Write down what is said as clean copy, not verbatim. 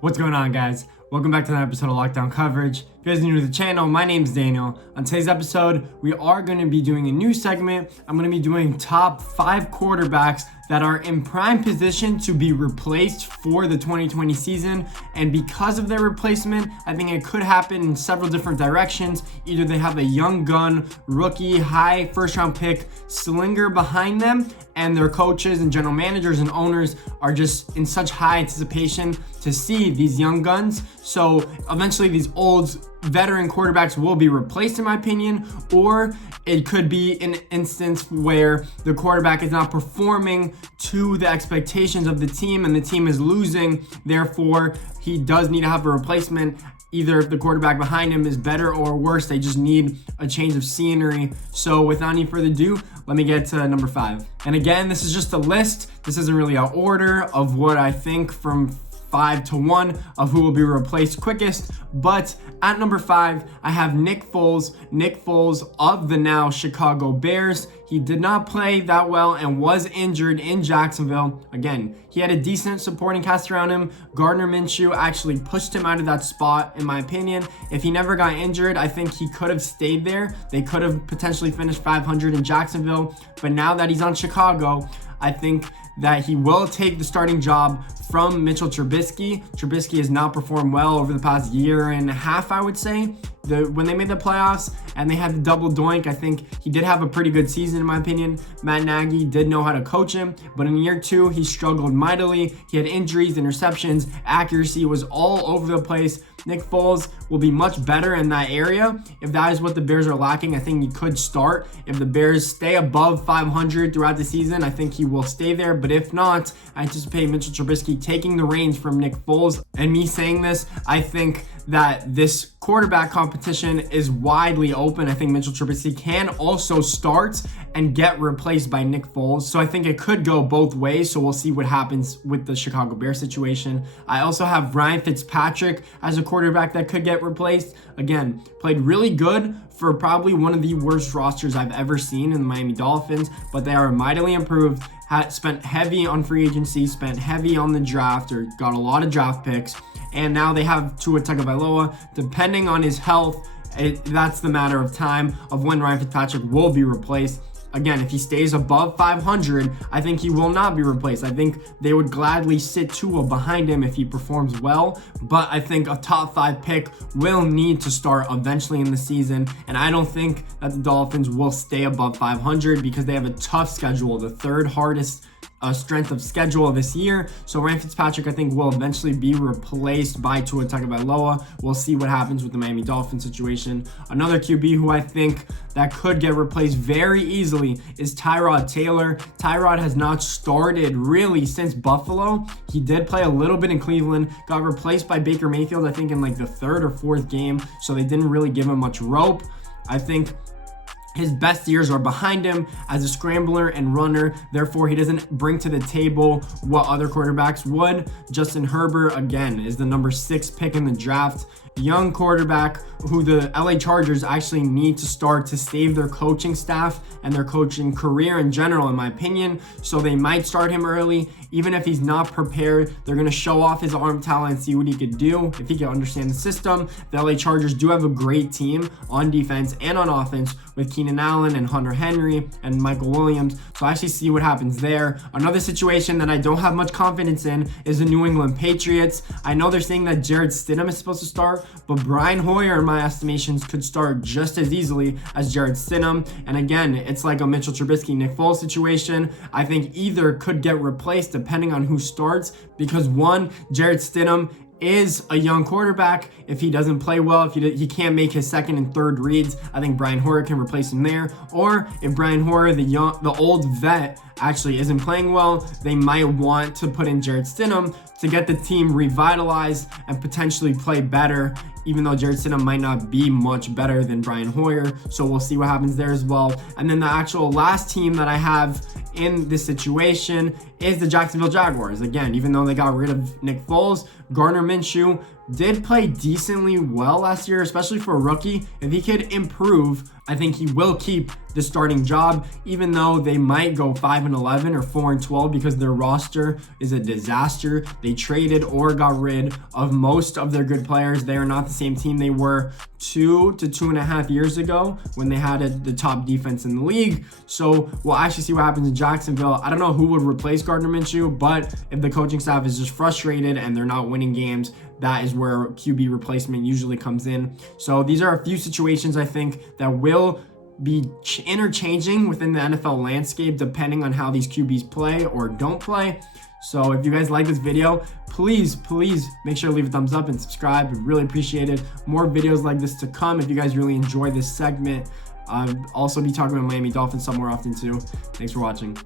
What's going on, guys? Welcome back to another episode of Lockdown Coverage. If you guys are new to the channel, my name's Daniel. On today's episode, we are going to be doing a new segment. I'm going to be doing top 5 quarterbacks that are in prime position to be replaced for the 2020 season. And because of their replacement, I think it could happen in several different directions. Either they have a young gun, rookie, high first-round pick slinger behind them, and their coaches and general managers and owners are just in such high anticipation to see these young guns. So eventually these old veteran quarterbacks will be replaced, in my opinion, or it could be an instance where the quarterback is not performing to the expectations of the team and the team is losing. Therefore, he does need to have a replacement. Either if the quarterback behind him is better or worse, they just need a change of scenery. So without any further ado, let me get to number 5. And again, this is just a list. This isn't really an order of what I think from 5 to 1 of who will be replaced quickest. But at number 5, I have Nick Foles. Nick Foles of the now Chicago Bears. He did not play that well and was injured in Jacksonville. Again, he had a decent supporting cast around him. Gardner Minshew actually pushed him out of that spot, in my opinion. If he never got injured, I think he could have stayed there. They could have potentially finished 500 in Jacksonville. But now that he's on Chicago, I think that he will take the starting job from Mitchell Trubisky. Trubisky has not performed well over the past year and a half, I would say. When they made the playoffs and they had the double doink, I think he did have a pretty good season, in my opinion. Matt Nagy did know how to coach him, but in year 2, he struggled mightily. He had injuries, interceptions, accuracy was all over the place. Nick Foles will be much better in that area. If that is what the Bears are lacking, I think he could start. If the Bears stay above 500 throughout the season, I think he will stay there. But if not, I anticipate Mitchell Trubisky taking the reins from Nick Foles. And me saying this, I think that this quarterback competition is widely open. I think Mitchell Trubisky can also start and get replaced by Nick Foles. So I think it could go both ways. So we'll see what happens with the Chicago Bears situation. I also have Ryan Fitzpatrick as a quarterback that could get replaced. Again, played really good for probably one of the worst rosters I've ever seen in the Miami Dolphins, but they are mightily improved. Spent heavy on free agency, spent heavy on the draft, or got a lot of draft picks. And now they have Tua Tagovailoa. Depending on his health, that's the matter of time of when Ryan Fitzpatrick will be replaced. Again, if he stays above 500, I think he will not be replaced. I think they would gladly sit Tua behind him if he performs well, but I think a top 5 pick will need to start eventually in the season, and I don't think that the Dolphins will stay above 500 because they have a tough schedule, the 3rd hardest strength of schedule this year. So Ryan Fitzpatrick, I think, will eventually be replaced by Tua Tagovailoa. We'll see what happens with the Miami Dolphins situation. Another QB who I think that could get replaced very easily is Tyrod Taylor. Tyrod has not started really since Buffalo. He did play a little bit in Cleveland, got replaced by Baker Mayfield, I think, in like the 3rd or 4th game. So they didn't really give him much rope. I think his best years are behind him as a scrambler and runner. Therefore, he doesn't bring to the table what other quarterbacks would. Justin Herbert, again, is the number 6 pick in the draft. Young quarterback who the LA Chargers actually need to start to save their coaching staff and their coaching career in general, in my opinion. So they might start him early. Even if he's not prepared, they're going to show off his arm talent and see what he could do if he can understand the system. The LA Chargers do have a great team on defense and on offense with Keenan Allen and Hunter Henry and Michael Williams. So I actually see what happens there. Another situation that I don't have much confidence in is the New England Patriots. I know they're saying that Jared Stidham is supposed to start, but Brian Hoyer, in my estimations, could start just as easily as Jared Stidham. And again, it's like a Mitchell Trubisky, Nick Foles situation. I think either could get replaced depending on who starts, because one, Jared Stidham is a young quarterback. If he doesn't play well, if he can't make his 2nd and 3rd reads, I think Brian Hoyer can replace him there. Or if Brian Hoyer, the old vet, actually isn't playing well, they might want to put in Jared Stidham to get the team revitalized and potentially play better, even though Jared Stidham might not be much better than Brian Hoyer. So we'll see what happens there as well. And then the actual last team that I have in this situation is the Jacksonville Jaguars. Again, even though they got rid of Nick Foles, Gardner Minshew did play decently well last year, especially for a rookie. If he could improve, I think he will keep the starting job, even though they might go 5-11 or 4-12 because their roster is a disaster. They traded or got rid of most of their good players. They are not the same team they were 2 to 2.5 years ago when they had the top defense in the league. So we'll actually see what happens in Jacksonville. I don't know who would replace Gardner Minshew, but if the coaching staff is just frustrated and they're not winning games, that is where QB replacement usually comes in. So these are a few situations I think that will be interchanging within the NFL landscape depending on how these QBs play or don't play. So if you guys like this video, please make sure to leave a thumbs up and subscribe. We'd really appreciate it. More videos like this to come if you guys really enjoy this segment. I'll also be talking about Miami Dolphins some more often too. Thanks for watching.